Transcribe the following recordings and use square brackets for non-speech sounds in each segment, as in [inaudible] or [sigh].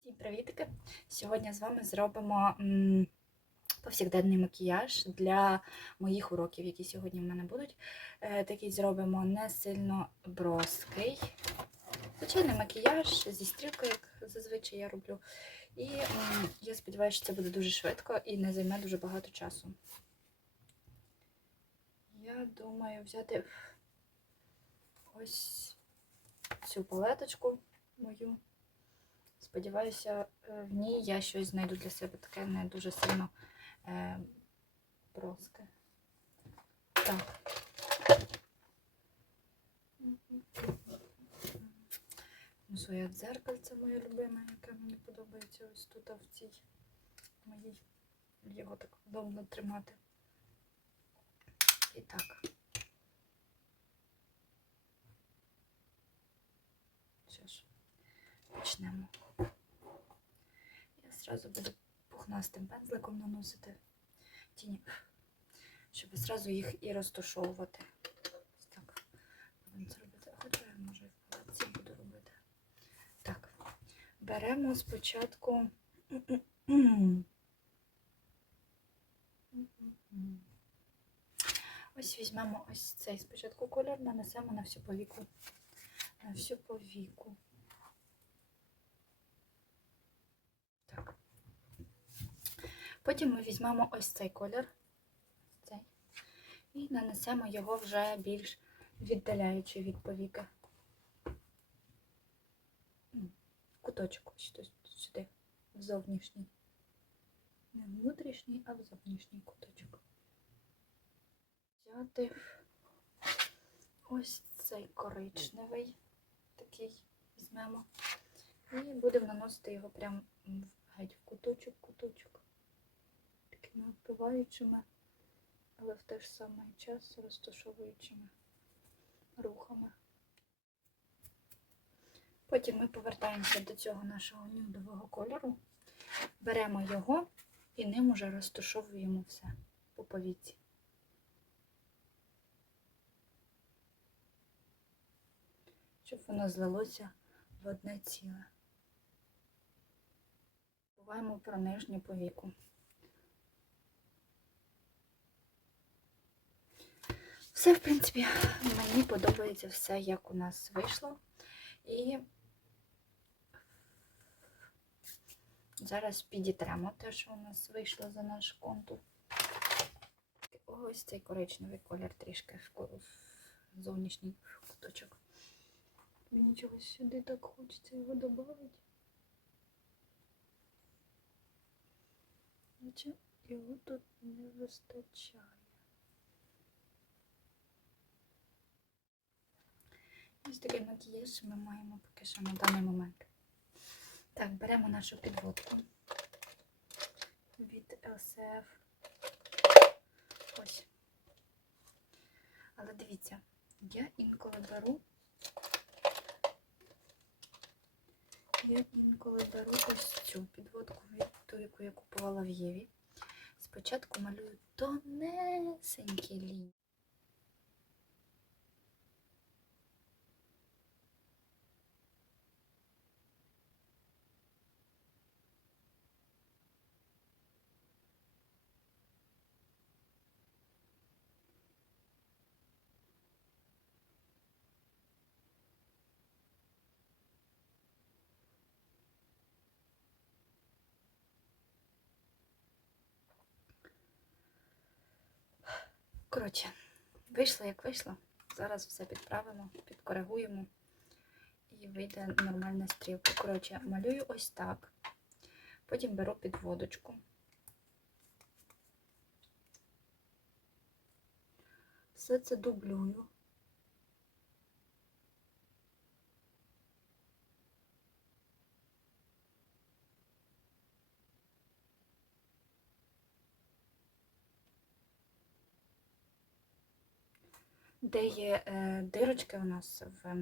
Всім привітики! Сьогодні з вами зробимо м, повсякденний макіяж для моїх уроків, які сьогодні в мене будуть. Е, такий зробимо не сильно броский. Звичайний макіяж зі стрілкою, як зазвичай я роблю. І м, я сподіваюся, що це буде дуже швидко і не займе дуже багато часу. Я думаю взяти ось цю палеточку мою. Сподіваюся, е, в ній я щось знайду для себе таке не дуже сильно е, броске. Так. Ну, Своє дзеркальце моє любиме, яке мені подобається ось тут, а в цій моїй. Його так вдобно тримати. І так. Що ж, почнемо. Я зразу буду пухнастим пензликом наносити тіні, щоб зразу їх і розташовувати. Ось так будемо це робити. Хоча я може в палаці буду робити. Так, беремо спочатку. Ось візьмемо ось цей спочатку кольор, нанесемо на всю повіку. На всю повіку. Так. Потім ми візьмемо ось цей колір цей, і нанесемо його вже більш віддаляючи від повіки. Куточок ось сюди, в зовнішній. Не внутрішній, а в зовнішній куточок. Взяти ось цей коричневий, такий візьмемо. І будемо наносити його прямо геть в куточок, куточок. Такими впиваючими, але в той ж самий час розташовуючими рухами. Потім ми повертаємося до цього нашого нюдового кольору, беремо його і ним уже розташовуємо все по повіці. Щоб воно злилося в одне ціле. Буваємо про нижню повіку. Все, в принципі, мені подобається все, як у нас вийшло. І зараз підітремо те, що у нас вийшло за наш контур. Ось цей коричневий колір трішки в зовнішній куточок. Мені чогось сюди так хочеться його додати. Наче його тут не вистачає. Ось такий макіяж ми маємо поки що на даний момент. Так, беремо нашу підводку від LCF. Ось. Але дивіться, я інколи беру. Я інколи беру ось цю підводку від ту, яку я купувала в Єві. Спочатку малюю тонесенькі лінії. Коротше, вийшло як вийшло. Зараз все підправимо, підкоригуємо і вийде нормальна стрілка. Коротше, малюю ось так. Потім беру підводочку. Все це дублюю. Де є е, дирочки у нас в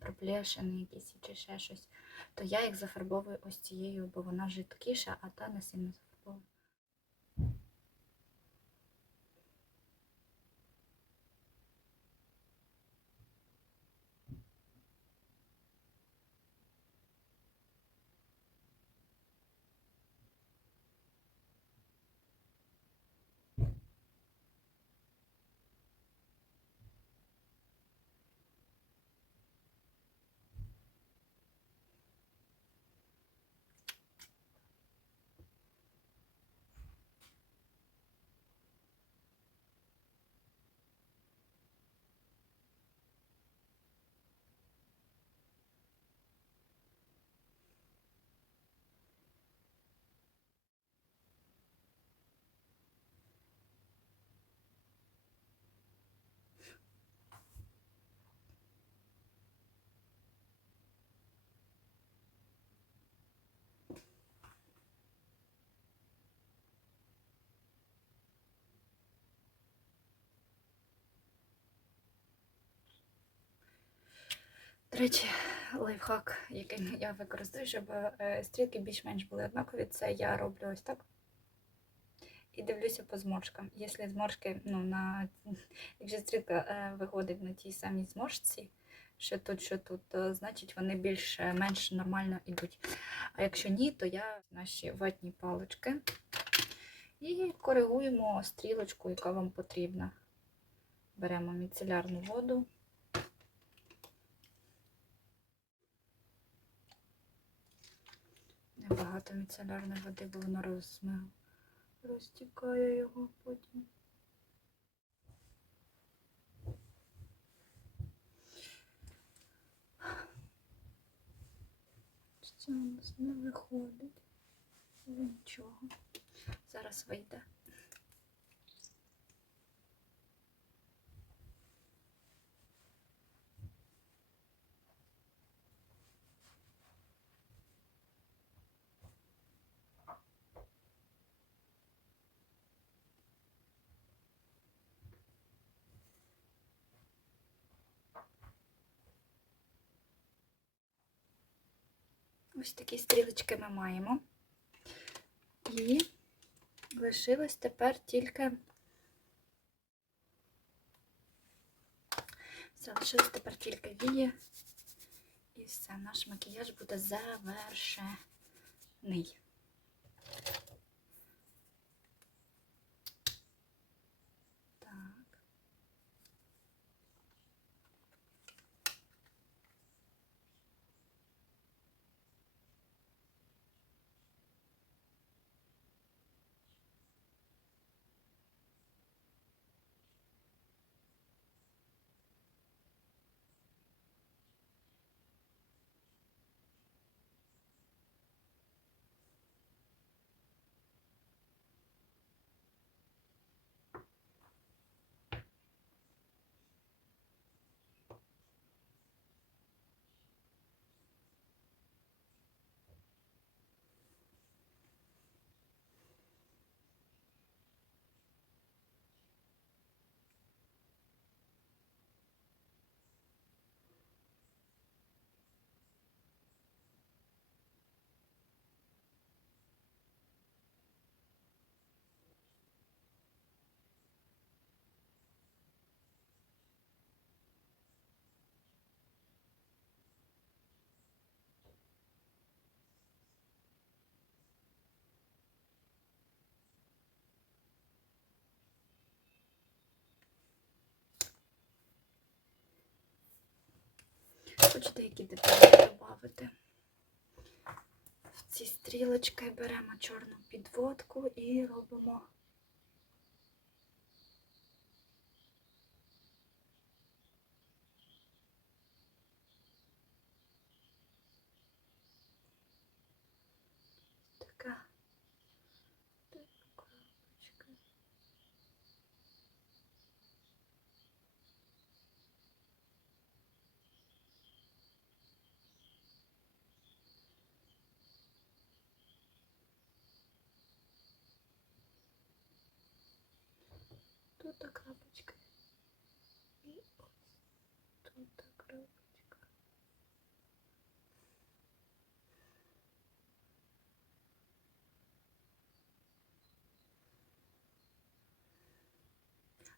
проплешини якісь чи ще щось, то я їх зафарбовую ось цією, бо вона жидкіша, а та не сильно зафарбовую. До речі, лайфхак, який я використовую, щоб е, стрілки більш-менш були однакові, це я роблю ось так. І дивлюся по зморшкам. Якщо зморшки, ну, на... [laughs] якщо стрілка е, виходить на тій самій зморшці, що тут, що тут, то значить вони більш-менш нормально йдуть. А якщо ні, то я наші ватні палички і коригуємо стрілочку, яка вам потрібна. Беремо міцелярну воду. Небагато міцелярної води, бо воно розмив, розтікає його потім. Це у нас не виходить. Нічого. Зараз вийде. Ось такі стрілочки ми маємо. І лишилось тепер тільки. Залишилось тепер тільки вії. І все, наш макіяж буде завершений. Так. Хочу які деталі додати. В ці стрілочки беремо чорну підводку і робимо Тут так крапочка. І ось тут крапочка.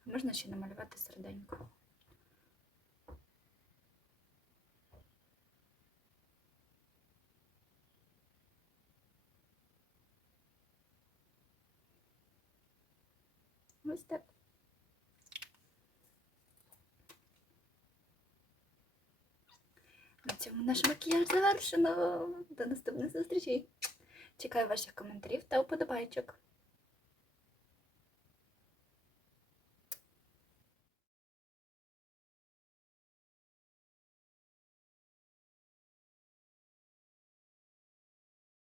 А Можна ще намалювати серденько. Ось так. На цьому наш макіяж завершено. До наступних зустрічей. Чекаю ваших коментарів та вподобайчик.